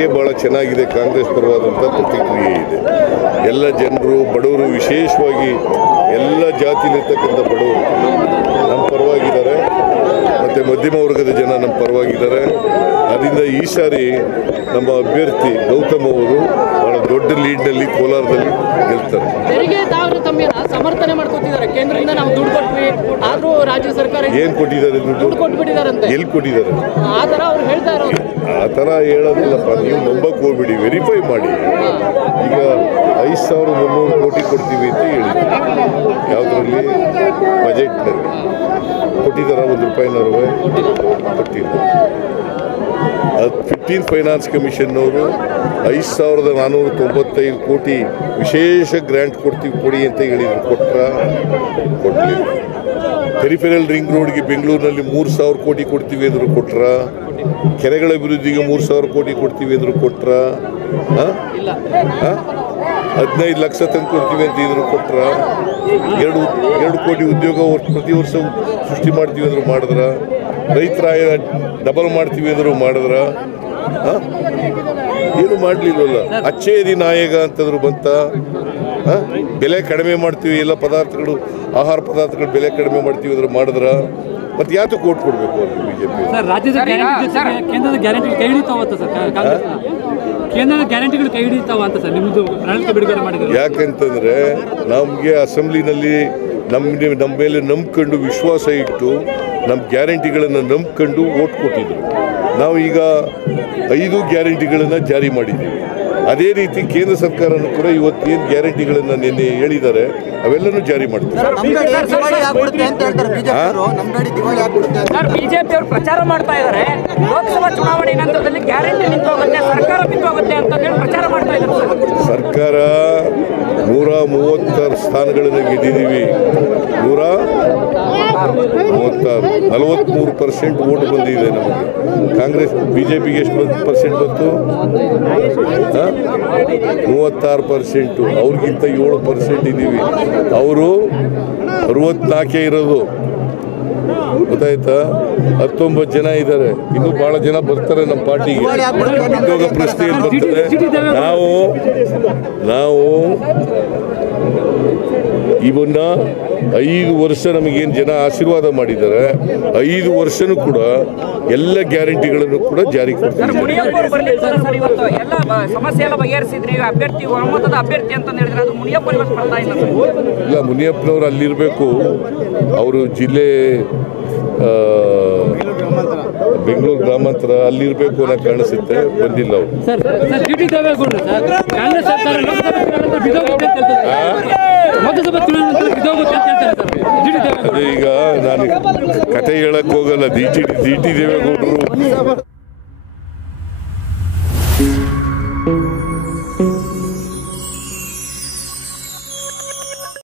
ಪ್ರತಿಕ್ರಿಯೆ ಭಾಳ ಚೆನ್ನಾಗಿದೆ. ಕಾಂಗ್ರೆಸ್ ಪರವಾದಂಥ ಪ್ರತಿಕ್ರಿಯೆ ಇದೆ. ಎಲ್ಲ ಜನರು, ಬಡವರು, ವಿಶೇಷವಾಗಿ ಎಲ್ಲ ಜಾತಿಲಿರ್ತಕ್ಕಂಥ ಬಡವರು ನಮ್ಮ ಪರವಾಗಿದ್ದಾರೆ, ಮತ್ತು ಮಧ್ಯಮ ವರ್ಗದ ಜನ ನಮ್ಮ ಪರವಾಗಿದ್ದಾರೆ. ಅದರಿಂದ ಈ ಸಾರಿ ನಮ್ಮ ಅಭ್ಯರ್ಥಿ ಗೌತಮ್ ಅವರು ಬಹಳ ದೊಡ್ಡ ಲೀಡ್ನಲ್ಲಿ ಕೋಲಾರದಲ್ಲಿ ಗೆಲ್ತಾರೆ. ಸಮರ್ಥನೆ ಮಾಡ್ಕೊತಿದ್ದಾರೆ. ಕೇಂದ್ರದಿಂದ ನಾವು ದುಡ್ಡು ಕೊಟ್ವಿ, ಆದ್ರೂ ರಾಜ್ಯ ಸರ್ಕಾರ ಏನು ಕೊಟ್ಟಿದ್ದಾರೆ? ದುಡ್ಡು ಕೊಟ್ಬಿಟ್ಟಿದ್ದಾರೆ. ಎಲ್ಲಿ ಕೊಟ್ಟಿದ್ದಾರೆ? ಆ ಥರ ಅವ್ರು ಹೇಳ್ತಾ ಇರೋದು. ಆ ಥರ ಹೇಳೋದಿಲ್ಲಪ್ಪ, ನೀವು ನಂಬಕ್ಕೆ ಹೋಗ್ಬಿಡಿ, ವೆರಿಫೈ ಮಾಡಿ. ಈಗ 5300 ಕೋಟಿ ಕೊಡ್ತೀವಿ ಅಂತ ಹೇಳಿದ್ರು. ಯಾವುದರಲ್ಲಿ? ಬಜೆಟ್ನಲ್ಲಿ ಕೊಟ್ಟಿದ್ದಾರ? ₹1 ಕೊಟ್ಟಿಲ್ಲ. ಅದು 15th ಫೈನಾನ್ಸ್ ಕಮಿಷನ್ನವರು 5495 ಕೋಟಿ ವಿಶೇಷ ಗ್ರ್ಯಾಂಟ್ ಕೊಡಿ ಅಂತ ಹೇಳಿದ್ರು. ಕೊಡಲಿಲ್ಲ. ಪೆರಿಫೆರಲ್ ರಿಂಗ್ ರೋಡ್ಗೆ ಬೆಂಗಳೂರಿನಲ್ಲಿ 3000 ಕೋಟಿ ಕೊಡ್ತೀವಿ ಅಂದರು, ಕೊಟ್ರ? ಕೆರೆಗಳ ಅಭಿವೃದ್ಧಿಗೆ 3000 ಕೋಟಿ ಕೊಡ್ತೀವಿ ಅಂದರು, ಕೊಟ್ರ? 15 ಲಕ್ಷ ತಂದು ಕೊಡ್ತೀವಿ ಅಂತ ಇದ್ರು, ಕೊಟ್ರ? 2 ಕೋಟಿ ಉದ್ಯೋಗ ಪ್ರತಿ ವರ್ಷ ಸೃಷ್ಟಿ ಮಾಡ್ತೀವಿ ಅಂದರು, ಮಾಡಿದ್ರ? ರೈತರ ಡಬಲ್ ಮಾಡ್ತೀವಿ ಅಂದರು, ಮಾಡಿದ್ರ? ಏನು ಮಾಡಲಿಲ್ವಲ್ಲ. ಅಚ್ಚೇದಿ ನಾಯಕ ಅಂತಂದ್ರು ಬಂತ. ಬೆಲೆ ಕಡಿಮೆ ಮಾಡ್ತೀವಿ, ಎಲ್ಲ ಪದಾರ್ಥಗಳು, ಆಹಾರ ಪದಾರ್ಥಗಳು ಬೆಲೆ ಕಡಿಮೆ ಮಾಡ್ತೀವಿ ಅಂದ್ರೆ ಮಾಡಿದ್ರ? ಮತ್ತೆ ಯಾತಕ್ಕೆ ಓಟ್ ಕೊಡಬೇಕು ಅವ್ರಿಗೆ ಬಿಜೆಪಿ? ಕೇಂದ್ರದ ಗ್ಯಾರಂಟಿ ಕೈ ಹಿಡಿತಾವಂತ ಸರ್, ಕೇಂದ್ರದ ಗ್ಯಾರಂಟಿಗಳು ಕೈ ಹಿಡಿತಾವ ಅಂತ ಸರ್ ನಿಮ್ಮದು ಪ್ರಣಾಳಿಕೆ ಬಿಡುಗಡೆ ಮಾಡಿದ್ರು. ಯಾಕಂತಂದ್ರೆ ನಮಗೆ ಅಸೆಂಬ್ಲಿನಲ್ಲಿ ನಮ್ಮ ಮೇಲೆ ನಂಬ್ಕೊಂಡು ವಿಶ್ವಾಸ ಇಟ್ಟು ನಮ್ಮ ಗ್ಯಾರಂಟಿಗಳನ್ನು ನಂಬ್ಕೊಂಡು ಓಟ್ ಕೊಟ್ಟಿದ್ರು. ನಾವು ಈಗ 5 ಗ್ಯಾರಂಟಿಗಳನ್ನು ಜಾರಿ ಮಾಡಿದ್ದೀವಿ. ಅದೇ ರೀತಿ ಕೇಂದ್ರ ಸರ್ಕಾರನೂ ಕೂಡ ಇವತ್ತೇನು ಗ್ಯಾರಂಟಿಗಳನ್ನು ನಿನ್ನೆ ಹೇಳಿದ್ದಾರೆ ಅವೆಲ್ಲನೂ ಜಾರಿ ಮಾಡ್ತಾರೆ. ಬಿಜೆಪಿ ಅವರು ಪ್ರಚಾರ ಮಾಡ್ತಾ ಇದ್ದಾರೆ, ಲೋಕಸಭಾ ಚುನಾವಣೆ ನಂತರದಲ್ಲಿ ಗ್ಯಾರಂಟಿ ನಿಂತೋಗುತ್ತೆ, ಸರ್ಕಾರ ಬಿತ್ತೋಗುತ್ತೆ ಅಂತ ಹೇಳಿ ಪ್ರಚಾರ ಮಾಡ್ತಾ ಇದ್ದಾರೆ. ಸರ್ಕಾರ 136 ಸ್ಥಾನಗಳನ್ನು ಗೆದ್ದಿದ್ದೀವಿ. 43% ಓಟ್ ಬಂದಿದೆ ನಮಗೆ. ಕಾಂಗ್ರೆಸ್ ಬಿಜೆಪಿಗೆ ಎಷ್ಟು ಪರ್ಸೆಂಟ್ ಬಂತು? 36%. ಅವ್ರಿಗಿಂತ 7% ಇದ್ದೀವಿ. ಅವರು 64 ಇರೋದು, ಗೊತ್ತಾಯ್ತಾ? 19 ಜನ ಇದ್ದಾರೆ. ಇನ್ನೂ ಬಹಳ ಜನ ಬರ್ತಾರೆ ನಮ್ಮ ಪಾರ್ಟಿಗೆ. ಉದ್ಯೋಗ ಪ್ರಶ್ನೆಯಲ್ಲಿ ಬರ್ತದೆ. ನಾವು ಇವನ್ನ 5 ವರ್ಷ ನಮಗೇನು ಜನ ಆಶೀರ್ವಾದ ಮಾಡಿದ್ದಾರೆ, 5 ವರ್ಷನೂ ಕೂಡ ಎಲ್ಲ ಗ್ಯಾರಂಟಿಗಳನ್ನು ಕೂಡ ಜಾರಿ ಕೊಡ್ತಾರೆ. ಇಲ್ಲ, ಮುನಿಯಪ್ಪನವರು ಅಲ್ಲಿರಬೇಕು. ಅವರು ಜಿಲ್ಲೆ ಬೆಂಗಳೂರು ಗ್ರಾಮಾಂತರ ಅಲ್ಲಿರಬೇಕು ಅನ್ನೋ ಕಾಣಿಸುತ್ತೆ, ಬಂದಿಲ್ಲ ಅವರು. ಅದೇ ಈಗ ನಾನು ಕತೆ ಹೇಳಕ್ ಹೋಗಲ್ಲ. ಡಿ ಟಿ ದೇವೇಗೌಡರು